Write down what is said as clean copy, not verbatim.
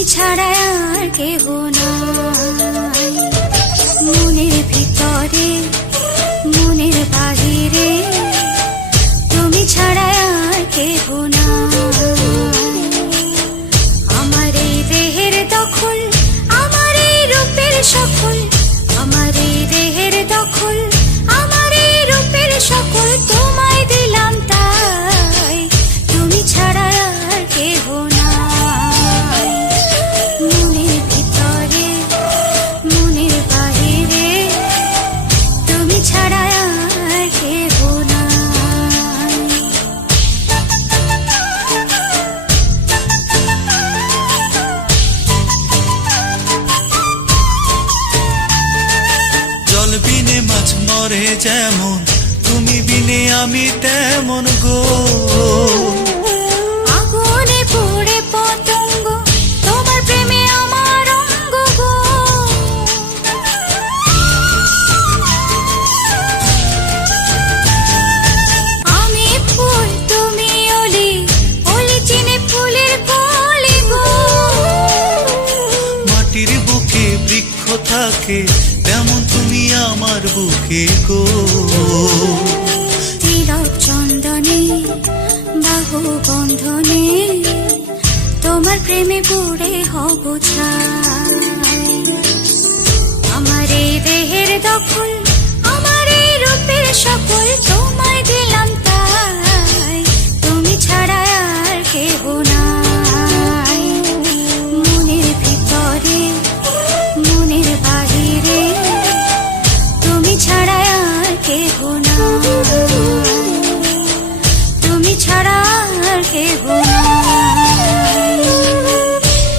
তুমি ছাড়া আর কেহ নাই। মনের ভিতরে মনের বাহিরে তুমি ছাড়া আর কেহ নাই। আমার এই দেহের দখল, আমার এই রূপের সকল, আমার এই দেহের দখল, আমার এই রূপের সকল তোমায় দিলাম তাই। তুমি ছাড়া আর কেহ নাই। মনের ভিতরে মনের বাহিরে তুমি ছাড়া আর কেহ নাই। জল বিনে মাছ মরে যেমন, তুমি বিনে আমি তেমন গো। আগুনে পুড়ে পতঙ্গ, তোমার প্রেমে আমার অঙ্গ গো। আমি ফুল তুমি অলি, অলি চিনে ফুলের কলি গো। মাটির বুকে বৃক্ষ থাকে, তেমন তুমি আমার বুকে গো। তিলক চন্দনে বাহু বন্ধনে তোমার প্রেমে পুড়ে হব ছাই। আমার এই দেহের দখল, আমার এই রূপের সকল তোমায় দিলাম তাই। তুমি ছাড়া আর কেহ নাই। মনের ভিতরে মনের বাহিরে তুমি ছাড়া আর কেহ নাই। তুমি ছাড়া আর কেহ